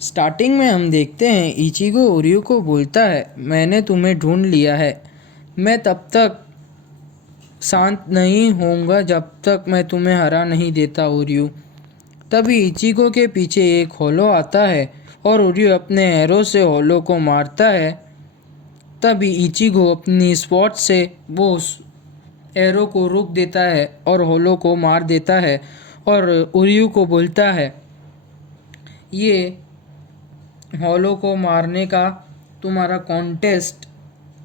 Starting में हम देखते हैं इचिगो ओरियो को बोलता है, मैंने तुम्हें ढूंढ लिया है। मैं तब तक शांत नहीं होऊंगा जब तक मैं तुम्हें हरा नहीं देता ओरियो। तभी इचिगो के पीछे एक होलो आता है और ओरियो अपने एरो से होलो को मारता है। तभी इचिगो अपनी स्वॉर्ड से वो उस एरो को रोक देता है और होलो को मार देता है और ओरियो को बोलता है, ये होलो को मारने का तुम्हारा कॉन्टेस्ट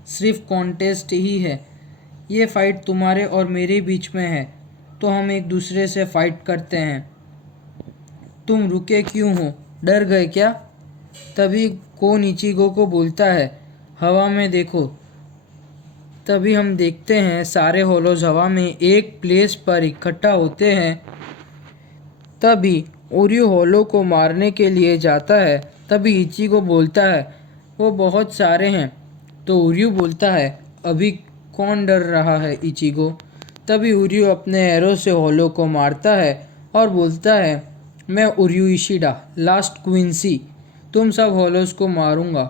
सिर्फ कॉन्टेस्ट ही है। ये फाइट तुम्हारे और मेरे बीच में है, तो हम एक दूसरे से फाइट करते हैं। तुम रुके क्यों हो, डर गए क्या? तभी कोन इचिगो को बोलता है, हवा में देखो। तभी हम देखते हैं सारे होलोज हवा में एक प्लेस पर इकट्ठा होते हैं। तभी ओरियो होलो को मारने के लिए जाता है। तभी इचिगो बोलता है, वो बहुत सारे हैं। तो ओरियो बोलता है, अभी कौन डर रहा है इचिगो। तभी ओरियो अपने एरो से होलो को मारता है और बोलता है, मैं ओरियो इशिडा लास्ट क्विंसी, तुम सब होलोज को मारूंगा।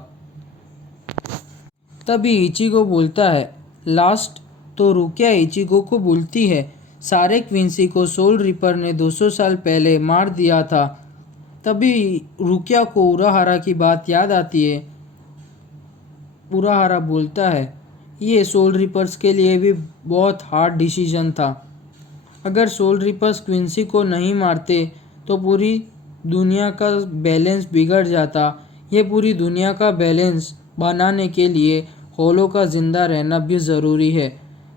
तभी इचिगो बोलता है, लास्ट? तो रुकिया इचिगो को बोलती है, सारे क्विंसी को सोल रिपर ने 200 साल पहले मार दिया था। तभी रुकिया को उराहारा की बात याद आती है। उराहारा बोलता है, ये सोल रिपर्स के लिए भी बहुत हार्ड डिसीजन था। अगर सोल रिपर्स क्विंसी को नहीं मारते तो पूरी दुनिया का बैलेंस बिगड़ जाता। ये पूरी दुनिया का बैलेंस बनाने के लिए होलो का ज़िंदा रहना भी ज़रूरी है।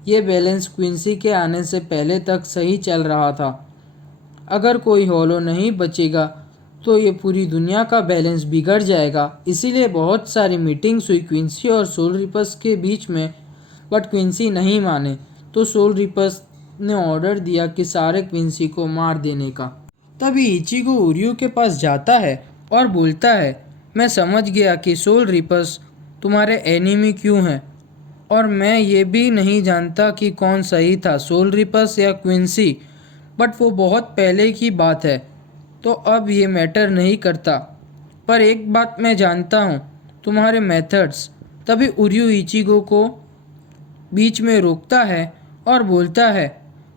ये बैलेंस क्विंसी के आने से पहले तक सही चल रहा था। अगर कोई होलो नहीं बचेगा तो ये पूरी दुनिया का बैलेंस बिगड़ जाएगा। इसीलिए बहुत सारी मीटिंग्स हुई क्विंसी और सोल रिपर्स के बीच में, बट क्विंसी नहीं माने। तो सोल रिपर्स ने ऑर्डर दिया कि सारे क्विंसी को मार देने का। तभी इचिगो ओरियो के पास जाता है और बोलता है, मैं समझ गया कि सोल रिपर्स तुम्हारे एनिमी क्यों हैं, और मैं ये भी नहीं जानता कि कौन सही था, सोल रिपर्स या क्विंसी। बट वो बहुत पहले की बात है, तो अब ये मैटर नहीं करता। पर एक बात मैं जानता हूँ, तुम्हारे मेथड्स। तभी ओरियो इचिगो को बीच में रोकता है और बोलता है,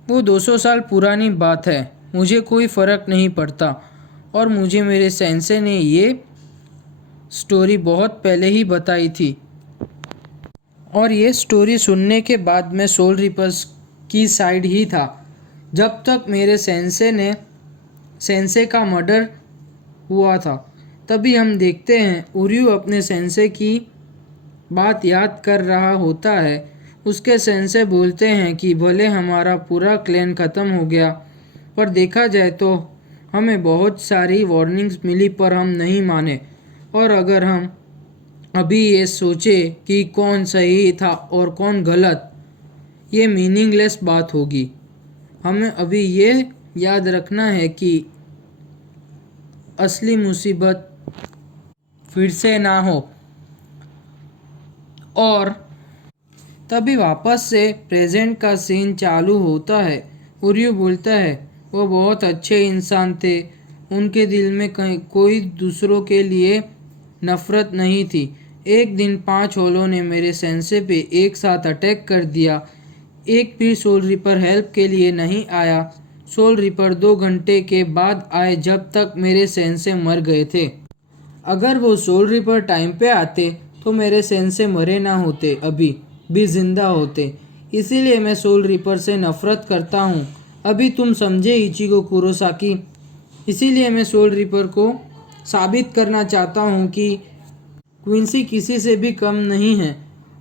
वो 200 साल पुरानी बात है, मुझे कोई फ़र्क नहीं पड़ता। और मुझे मेरे सेंसे ने ये स्टोरी बहुत पहले ही बताई थी, और ये स्टोरी सुनने के बाद मैं सोल रिपर्स की साइड ही था। जब तक मेरे सेंसे का मर्डर हुआ था। तभी हम देखते हैं ओरियो अपने सेंसे की बात याद कर रहा होता है। उसके सेंसे बोलते हैं कि भले हमारा पूरा क्लैन ख़त्म हो गया, पर देखा जाए तो हमें बहुत सारी वार्निंग्स मिली पर हम नहीं माने। और अगर हम अभी ये सोचे कि कौन सही था और कौन गलत, ये मीनिंगलेस बात होगी। हमें अभी ये याद रखना है कि असली मुसीबत फिर से ना हो। और तभी वापस से प्रेजेंट का सीन चालू होता है। ओरियो बोलता है, वो बहुत अच्छे इंसान थे, उनके दिल में कहीं कोई दूसरों के लिए नफरत नहीं थी। एक दिन 5 होलों ने मेरे सेंसे पे एक साथ अटैक कर दिया। एक भी सोल रिपर हेल्प के लिए नहीं आया। सोल रिपर 2 घंटे के बाद आए जब तक मेरे सेंसे मर गए थे। अगर वो सोल रिपर टाइम पे आते तो मेरे सेंसे मरे ना होते, अभी भी जिंदा होते। इसीलिए मैं सोल रिपर से नफरत करता हूँ। अभी तुम समझे इचिगो कुरोसाकी? इसीलिए मैं सोल रिपर को साबित करना चाहता हूँ कि क्विंसी किसी से भी कम नहीं है।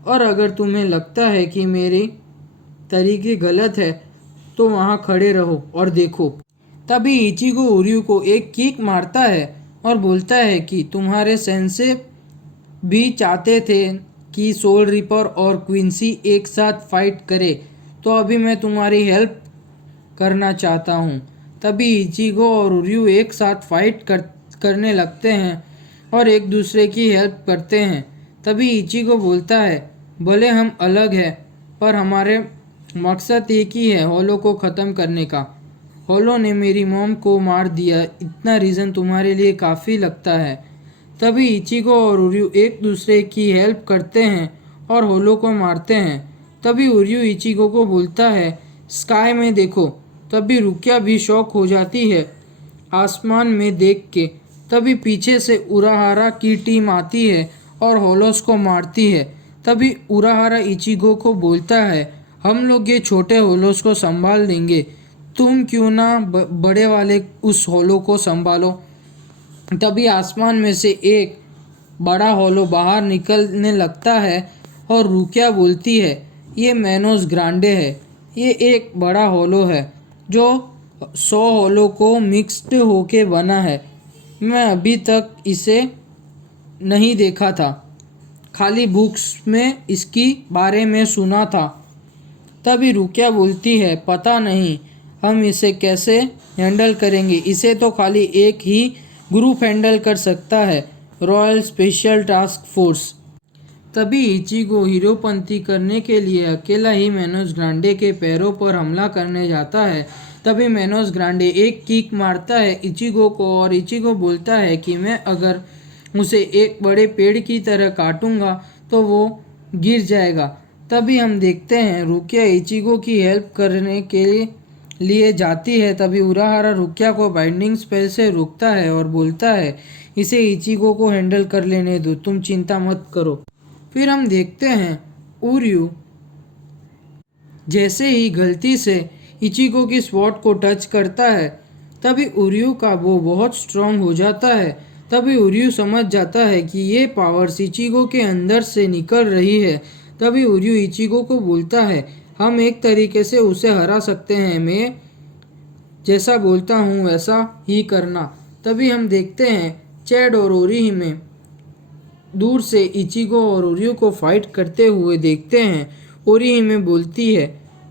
और अगर तुम्हें लगता है कि मेरे तरीके गलत है तो वहाँ खड़े रहो और देखो। तभी इचिगो ओरियो को एक किक मारता है और बोलता है कि तुम्हारे सेंसे भी चाहते थे कि सोल रिपर और क्विंसी एक साथ फाइट करे, तो अभी मैं तुम्हारी हेल्प करना चाहता हूँ। तभी इचिगो और ओरियो एक साथ फाइट करने लगते हैं और एक दूसरे की हेल्प करते हैं। तभी इचिगो बोलता है, भले हम अलग हैं पर हमारे मकसद एक ही है, होलो को ख़त्म करने का। होलो ने मेरी मॉम को मार दिया, इतना रीज़न तुम्हारे लिए काफ़ी लगता है। तभी इचिगो और उर्यू एक दूसरे की हेल्प करते हैं और होलो को मारते हैं। तभी उर्यू इचिगो को बोलता है, स्काई में देखो। तभी रुकिया भी शॉक हो जाती है आसमान में देख के। तभी पीछे से उराहारा की टीम आती है और होलोस को मारती है। तभी उराहारा इचिगो को बोलता है, हम लोग ये छोटे होलोस को संभाल लेंगे, तुम क्यों ना बड़े वाले उस होलो को संभालो। तभी आसमान में से एक बड़ा होलो बाहर निकलने लगता है और रुकिया बोलती है, ये मैनोस ग्रांडे है। ये एक बड़ा होलो है जो 100 होलो को मिक्स्ड होके बना है। मैं अभी तक इसे नहीं देखा था, खाली बुक्स में इसकी बारे में सुना था। तभी रुकिया बोलती है, पता नहीं हम इसे कैसे हैंडल करेंगे, इसे तो खाली एक ही ग्रुप हैंडल कर सकता है, रॉयल स्पेशल टास्क फोर्स। तभी इचिगो हीरोपंती करने के लिए अकेला ही मैनोस ग्रांडे के पैरों पर हमला करने जाता है। तभी मैनोस ग्रांडे एक किक मारता है इचिगो को और इचिगो बोलता है कि मैं अगर उसे एक बड़े पेड़ की तरह काटूंगा तो वो गिर जाएगा। तभी हम देखते हैं रुकिया इचिगो की हेल्प करने के लिए जाती है। तभी उराहारा रुकिया को बाइंडिंग स्पेल से रोकता है और बोलता है, इसे इचिगो को हैंडल कर लेने दो, तुम चिंता मत करो। फिर हम देखते हैं उर्यू जैसे ही गलती से इचिगो की स्वॉर्ड को टच करता है, तभी उर्यू का वो बहुत स्ट्रांग हो जाता है। तभी उर्यू समझ जाता है कि ये पावर्स इचिगो के अंदर से निकल रही है। तभी उर्यू इचिगो को बोलता है, हम एक तरीके से उसे हरा सकते हैं, मैं जैसा बोलता हूँ वैसा ही करना। तभी हम देखते हैं चैड और ओरी में दूर से इचिगो और उर्यू को फाइट करते हुए देखते हैं। ओरी में बोलती है,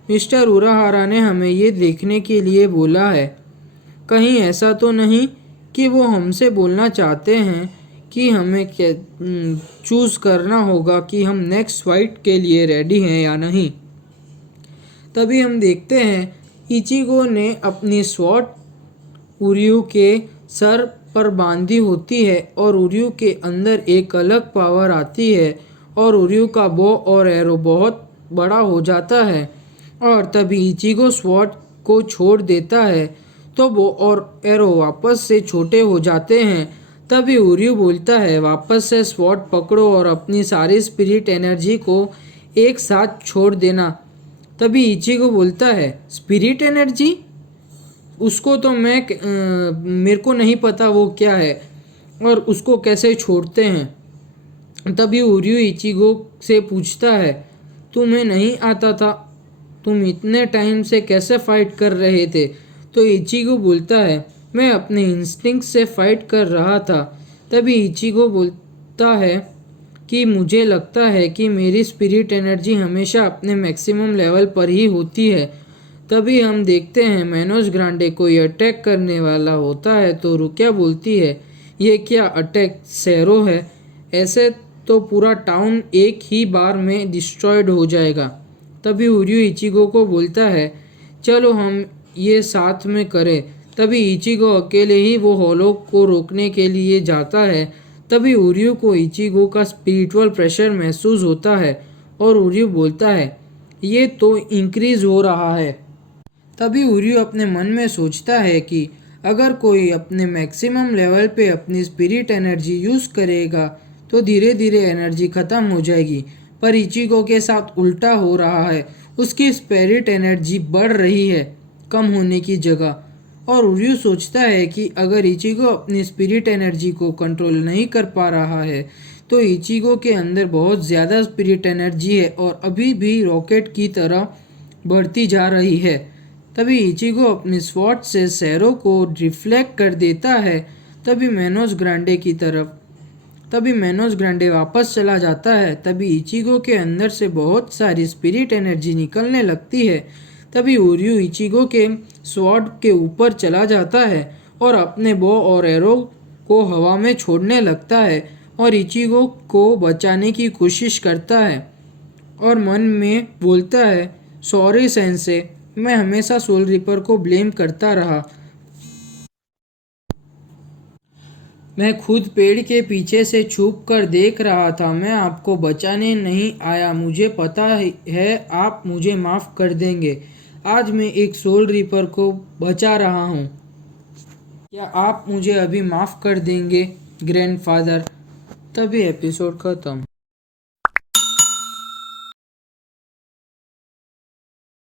मिस्टर उराहारा ने हमें ये देखने के लिए बोला है, कहीं ऐसा तो नहीं कि वो हमसे बोलना चाहते हैं कि हमें चूज़ करना होगा कि हम नेक्स्ट फाइट के लिए रेडी हैं या नहीं। तभी हम देखते हैं इचिगो ने अपनी स्वॉर्ड उर्यू के सर पर बांधी होती है और उर्यू के अंदर एक अलग पावर आती है और उर्यू का बो और एरो बहुत बड़ा हो जाता है। और तभी इचिगो स्वॉर्ड को छोड़ देता है तो बो और एरो वापस से छोटे हो जाते हैं। तभी उर्यू बोलता है, वापस से स्वॉर्ड पकड़ो और अपनी सारी स्पिरिट एनर्जी को एक साथ छोड़ देना। तभी इचिगो बोलता है, स्पिरिट एनर्जी, उसको तो मेरे को नहीं पता वो क्या है और उसको कैसे छोड़ते हैं। तभी उर्यू इचिगो से पूछता है, तुम्हें नहीं आता था, तुम इतने टाइम से कैसे फाइट कर रहे थे। तो इचिगो बोलता है, मैं अपने इंस्टिंक्ट से फाइट कर रहा था। तभी इचिगो बोलता है कि मुझे लगता है कि मेरी स्पिरिट एनर्जी हमेशा अपने मैक्सिमम लेवल पर ही होती है। तभी हम देखते हैं मैनोस ग्रांडे कोई अटैक करने वाला होता है तो रुकिया बोलती है, ये क्या अटैक सैरो है, ऐसे तो पूरा टाउन एक ही बार में डिस्ट्रॉयड हो जाएगा। तभी उर्यू इचिगो को बोलता है, चलो हम ये साथ में करें। तभी इचिगो अकेले ही वो होलो को रोकने के लिए जाता है। तभी उर्यू को इचिगो का स्पिरिचुअल प्रेशर महसूस होता है और उर्यू बोलता है, ये तो इंक्रीज हो रहा है। तभी उर्यू अपने मन में सोचता है कि अगर कोई अपने मैक्सिमम लेवल पे अपनी स्पिरिट एनर्जी यूज़ करेगा तो धीरे धीरे एनर्जी ख़त्म हो जाएगी। पर इचिगो के साथ उल्टा हो रहा है, उसकी स्पिरिट एनर्जी बढ़ रही है कम होने की जगह। और उर्यू सोचता है कि अगर इचिगो अपनी स्पिरिट एनर्जी को कंट्रोल नहीं कर पा रहा है तो इचिगो के अंदर बहुत ज़्यादा स्पिरिट एनर्जी है और अभी भी रॉकेट की तरह बढ़ती जा रही है। तभी इचिगो अपनी स्वॉर्ड से सैरो को रिफ्लेक्ट कर देता है। तभी मैनोस ग्रांडे वापस चला जाता है। तभी इचिगो के अंदर से बहुत सारी स्पिरिट एनर्जी निकलने लगती है। तभी उर्यू इचिगो के स्वॉर्ड के ऊपर चला जाता है और अपने बो और एरो को हवा में छोड़ने लगता है और इचिगो को बचाने की कोशिश करता है और मन में बोलता है, सॉरी सेंसे, मैं हमेशा सोल रिपर को ब्लेम करता रहा। मैं खुद पेड़ के पीछे से छुप कर देख रहा था। मैं आपको बचाने नहीं आया। मुझे पता है आप मुझे माफ़ कर देंगे। आज मैं एक सोल रिपर को बचा रहा हूँ। क्या आप मुझे अभी माफ़ कर देंगे ग्रैंडफादर? तभी एपिसोड ख़त्म।